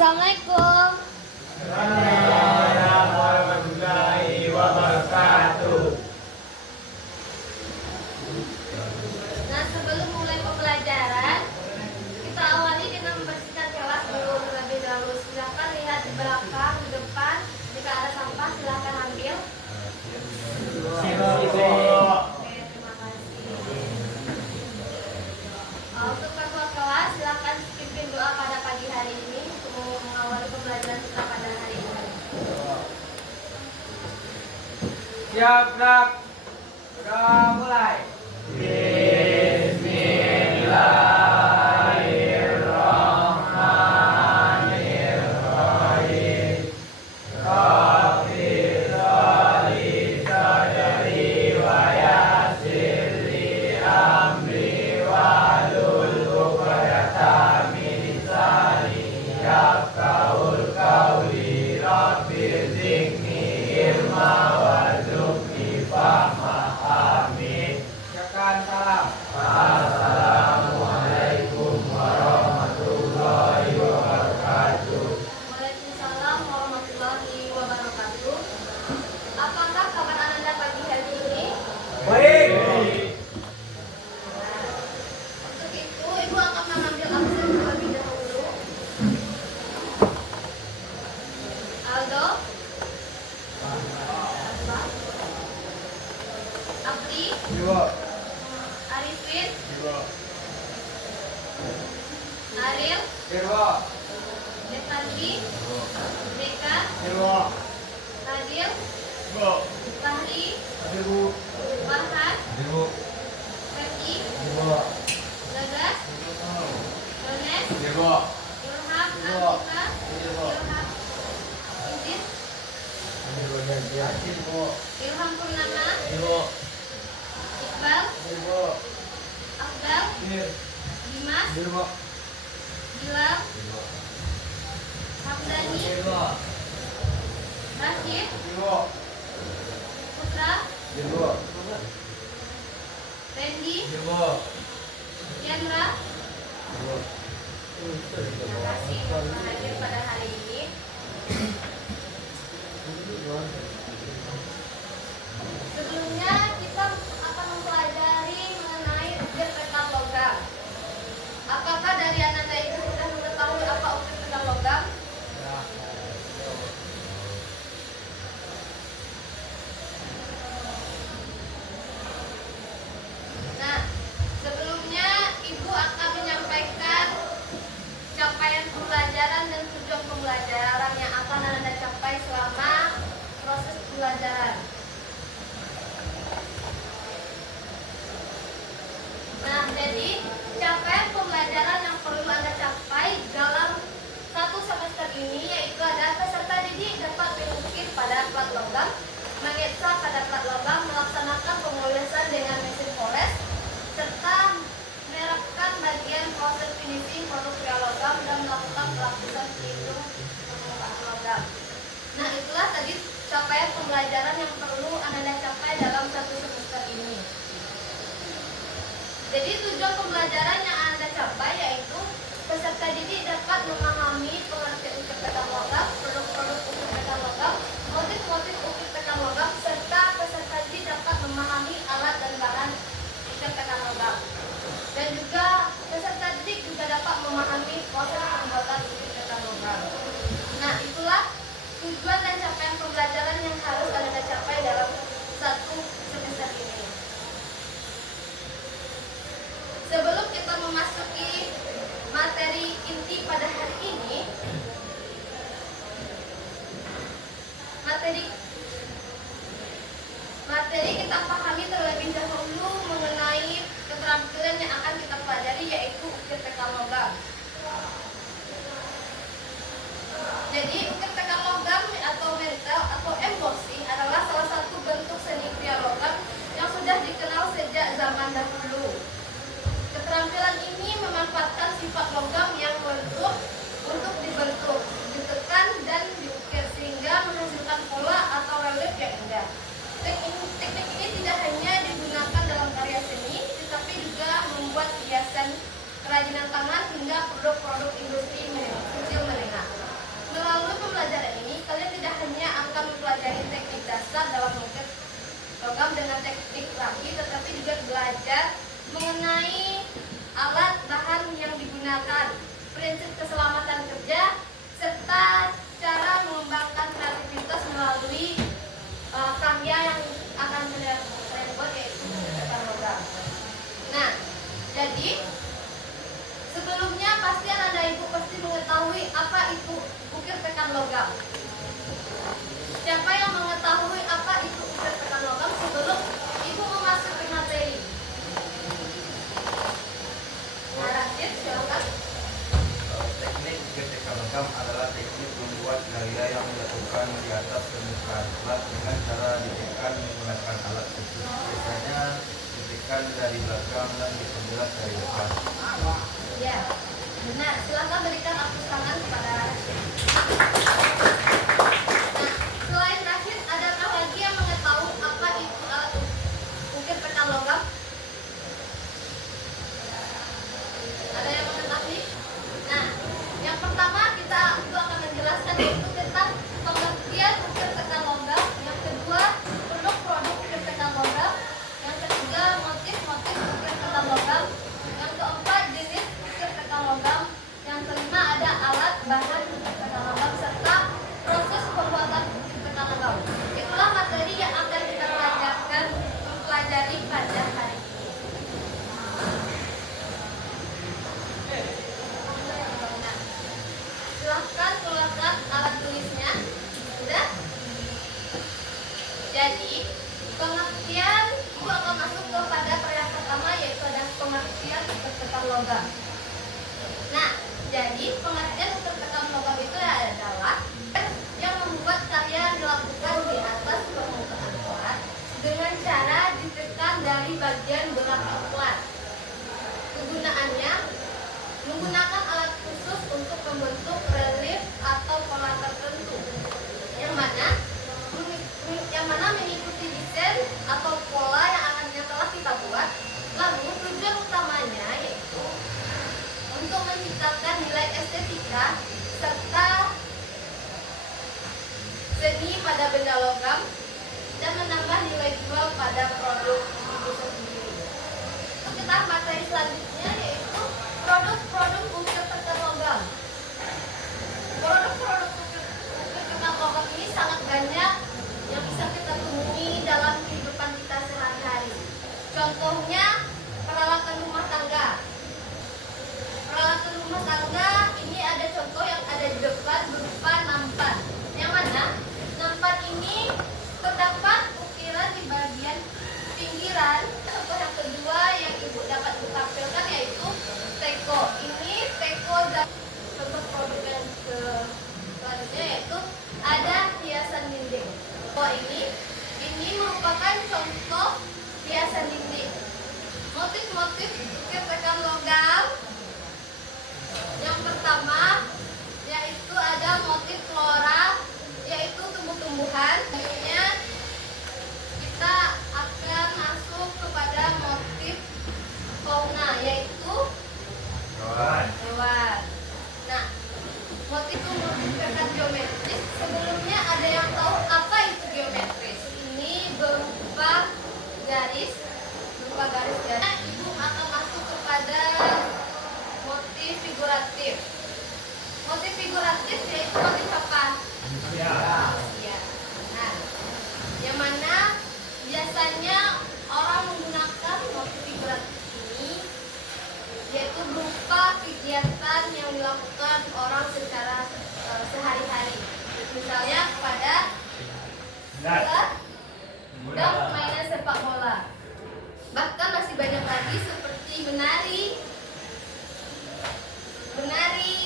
Assalamualaikum. Waalaikumsalam warahmatullahi wabarakatuh. Nah, sebelum mulai pembelajaran, kita awali dengan membersihkan kelas dulu terlebih dahulu. Silakan lihat di belakang, di depan. Jika ada sampah, silakan ambil. Oke, terima kasih. Untuk ketua kelas, silakan pimpin doa pada pagi hari ini untuk mengawali pembelajaran kita pada hari ini. Siap, Nak. Sudah mulai. Bismillahirrahmanirrahim. Rabbi sholli sadri wa yassir li amri wahlul 'uqdatam min lisani yafqahul qawli. Rabbi zidni ilma warzuqni fahma. Amin. Ucapkan salam. Assalamualaikum warahmatullahi wabarakatuh. Waalaikumsalam warahmatullahi wabarakatuh. Apakah kabar Anda pagi hari ini? Baik. Untuk itu, Ibu akan mengambil absen terlebih dahulu. Aldo, Apri, Dua. Arifin, Dua. Ariel, Dua. Devandi, Beka, Dua. Adil, Dua. Fahri, Dua. Farhan, Dua. Ferdi, Dua. Gagas, Yones, Dua. Ilham, Dua. Andika, Ilham, Idris, Ilham Purnama, Iqbal, Afdal, Dimas, Bilal, Hamdani, Rashid, Putra, Randy, Yandra. Terima kasih telah hadir pada hari ini. Sebelumnya kita akan mempelajari mengenai ukir tekan logam. Apakah dari Anda itu sudah mengetahui apa ukir tekan logam? Nah, sebelumnya Ibu akan menyampaikan capaian pembelajaran dan tujuan pembelajaran yang akan Anda capai selama proses pembelajaran. Nah, jadi capaian pembelajaran yang perlu Anda capai dalam satu semester ini yaitu ada peserta didik dapat mengukir pada plat logam, mengeca pada plat logam, melaksanakan pengolasan dengan mesin poles, serta menerapkan bagian proses finishing produk pria logam dan melakukan pelapisan pelindung permukaan logam. Nah, itulah tadi capaian pembelajaran yang perlu Anda capai dalam satu semester ini. Jadi tujuan pembelajaran yang Anda capai yaitu peserta didik dapat memahami pengertian ukir tekan logam, produk-produk ukir tekan logam, motif-motif ukir tekan logam, serta peserta didik dapat memahami alat dan bahan ukir tekan logam. Dan juga peserta didik juga dapat memahami proses pembuatan ukir tekan logam. Nah, itulah tujuan dan capaian pembelajaran yang harus Anda capai dalam satu semester ini. Sebelum kita memasuki materi inti pada hari ini, materi kita pahami terlebih dahulu mengenai keterampilan yang akan kita pelajari yaitu ukir tekan logam. Jadi ukir tekan logam atau mental atau embossing adalah salah satu bentuk seni pria logam yang sudah dikenal sejak zaman dahulu. Keterampilan ini memanfaatkan sifat logam yang meletup untuk dibentuk, ditekan dan diukir sehingga menghasilkan pola atau relief yang indah. Teknik ini tidak hanya digunakan dalam karya seni, tetapi juga membuat hiasan kerajinan tangan hingga produk-produk industri kecil menengah. teknik rakit, tetapi juga belajar mengenai alat bahan yang digunakan, prinsip keselamatan kerja, serta cara mengembangkan kreativitas melalui karya yang akan saya buat, yaitu tekan logam. Nah, jadi sebelumnya pasti Anda Ibu pasti mengetahui apa itu ukir tekan logam. Siapa yang mengetahui apa itu ukir tekan logam sebelum Ibu memasuki materi? Narasir, silakan. Teknik ukir tekan logam adalah teknik membuat gaya yang dilakukan di atas permukaan alat dengan cara ditekan menggunakan alat khusus. Biasanya ditekan dari belakang dan diperjelas dari depan. Ya, benar. Silakan berikan hapus tangan kepada Rashid. Nah, selain Rashid, adakah lagi yang mengetahui apa itu alat ukir tekan logam? Ada yang mengetahui? Nah, yang pertama kita akan menjelaskan yaitu tentang pengertian ukir tekan logam. Yang kedua, produk-produk ukir tekan logam. Yang ketiga, motif-motif ukir tekan logam. Yang keempat, jenis ukir tekan logam. Yang kelima, ada alat bahan ukir tekan logam serta proses pembuatan ukir tekan logam. Itulah materi yang akan kita pelajari pada hari ini. Nah, silahkan keluarkan alat tulisnya. Sudah? Jadi, pengertian Ibu akan masuk kepada yang pertama, yaitu ada pengertian ukir tekan logam. Nah, jadi pengertian ukir tekan logam itu adalah yang membuat karya dilakukan di atas permukaan plat dengan cara ditekan dari bagian belakang plat. Kegunaannya menggunakan alat khusus untuk membentuk relief atau pola tertentu, yang mana mengikuti desain atau pola yang telah kita buat. Lalu tujuan utamanya yaitu untuk menciptakan nilai estetika serta seni pada benda logam dan menambah nilai jual pada produk itu sendiri. Kita materi selanjutnya yaitu produk-produk ukir tekan logam. Produk-produk ukir tekan logam ini sangat banyak yang bisa kita temui dalam kehidupan kita sehari-hari. Contohnya peralatan rumah tangga. Peralatan rumah tangga ini ada contoh yang ada di depan berupa nampan. Yang mana nampan ini terdapat ukiran di bagian pinggiran. Contoh yang kedua yang Ibu dapat ditampilkan yaitu teko. Ini teko dan contoh produk yang selanjutnya yaitu ada hiasan dinding. Ini merupakan contoh hiasan dinding. Motif-motif ukir tekan logam. Yang pertama yaitu ada motif flora, yaitu tumbuh-tumbuhan. Selanjutnya kita akan masuk kepada motif fauna, yaitu hewan. Nah, motif itu motif tekan geometris. Sebelumnya ada yang tahu apa itu geometris? Ini berupa garis. Ibu akan masuk kepada motif figuratif. Motif figuratif yaitu motif apa? Ya. Nah, yang mana biasanya orang menggunakan motif figuratif ini yaitu berupa kegiatan yang dilakukan orang secara sehari-hari. Misalnya pada dan permainan sepak bola. Bahkan masih banyak lagi seperti menari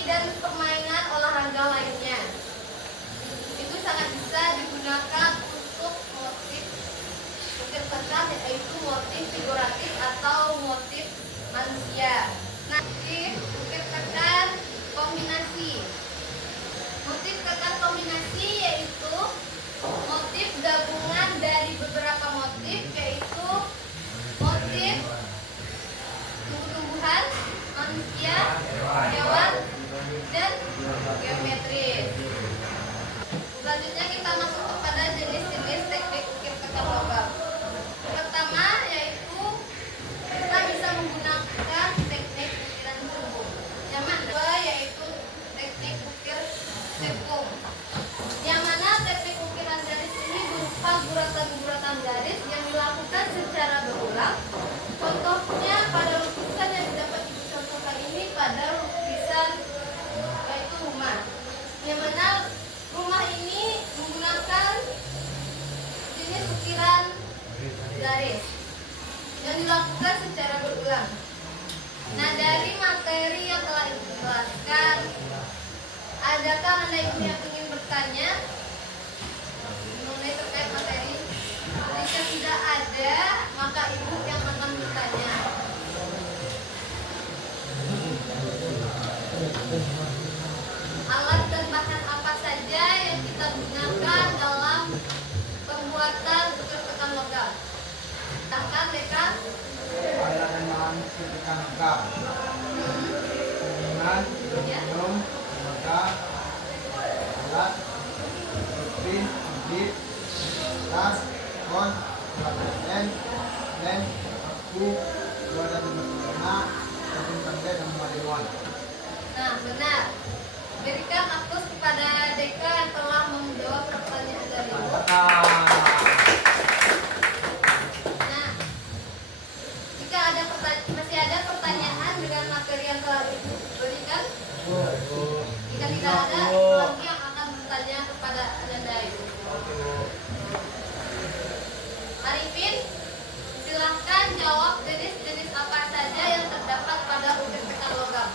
dan permainan olahraga lainnya. Itu sangat bisa digunakan untuk motif ukir tekan, yaitu motif figuratif atau motif manusia. Nah, ukir tekan kombinasi. Motif tekan kombinasi yaitu motif gabungan dari beberapa motif, yaitu motif tumbuh-tumbuhan, manusia, hewan, dan geometris. Selanjutnya kita masuk kepada jenis-jenis teknik ukir tekan logam. tepung. Yang mana teknik ukiran garis ini berupa guratan-guratan garis yang dilakukan secara berulang. Contohnya pada lukisan yang dapat dicontohkan ini pada lukisan yaitu rumah. Yang mana rumah ini menggunakan jenis ukiran garis yang dilakukan secara berulang. Nah, dari materi yang telah Ibu jelaskan, adakah Anda yang ingin bertanya mengenai terkait materi? Jika tidak ada, maka Ibu yang akan bertanya. Alat dan bahan apa saja yang kita gunakan dalam pembuatan ukir-ukiran logam? Silakan, Deka. Alat dan bahan ketika lengkap. Dengan Ya. minum, lembaga, alat, pin, bit, tas, kon, lem, aku, dua dan lima, sabun pantai dan marijuana. Nah, benar. Berikan aplaus kepada Deka yang telah menjawab pertanyaan dari Ibu. Nah, jika masih ada pertanyaan dengan materi yang telah Ibu berikan, jika tidak ada, lagi yang akan bertanya kepada Anda Ibu. Arifin, silahkan jawab jenis-jenis apa saja yang terdapat pada ukir-ukiran logam.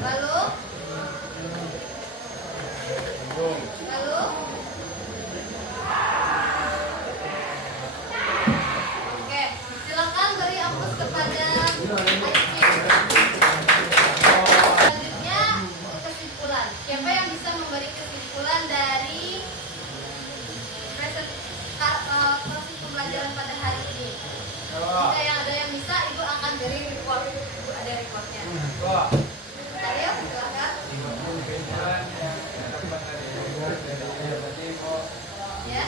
Lalu? Oke, silakan beri aplaus kepada Arifin. Selanjutnya kesimpulan. Siapa yang bisa memberi kesimpulan dari proses pembelajaran pada hari ini? Jika yang ada yang bisa, Ibu akan beri report. Ibu ada reportnya. Ayo, silakan. Kesimpulan yang dapat dari Ibu tadi kok Ya,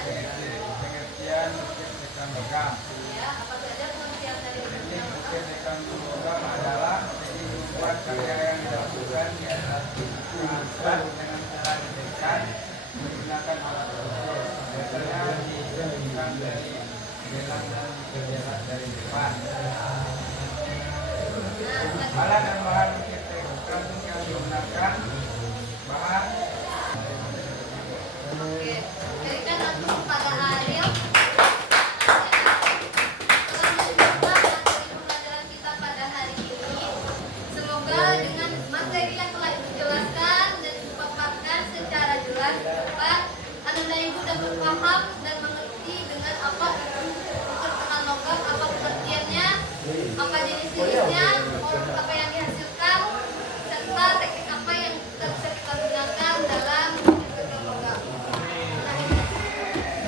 pengertian ukir-ukiran logam. ya. Apa saja pengertian dari Teknik ukir-ukiran logam adalah teknik membuat karya yang dilakukan di atas permukaan dengan cara ditekan menggunakan alat khusus. Biasanya dilakukan dari belang dan bergerak dari depan. Alat dan bahan ukir-ukiran yang digunakan bahan Oke, berikan aplaus kepada Ariel. Telah mencoba materi pembelajaran kita pada hari ini. Semoga dengan materi yang telah dijelaskan dan dipaparkan secara jelas dapat Anda Ibu dapat paham dan mengerti dengan apa itu ukir-ukiran logam, apa pengertiannya, apa jenis-jenisnya, apa yang dihasilkan, serta teknik apa yang bisa kita gunakan dalam ukir-ukiran logam.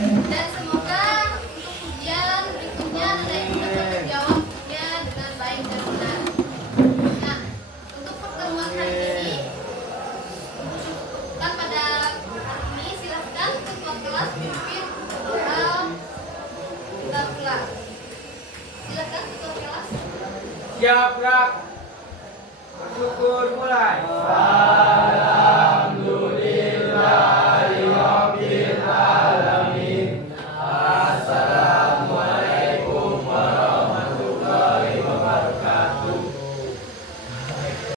Dan semoga untuk ujian berikutnya Anda Ibu dapat menjawabnya dengan baik dan benar. Nah, untuk pertemuan hari ini Ibu cukupkan pada hari ini. Silahkan ketua kelas pimpin doa kita pulang. Silahkan ketua kelas. siap gerak bersyukur mulai.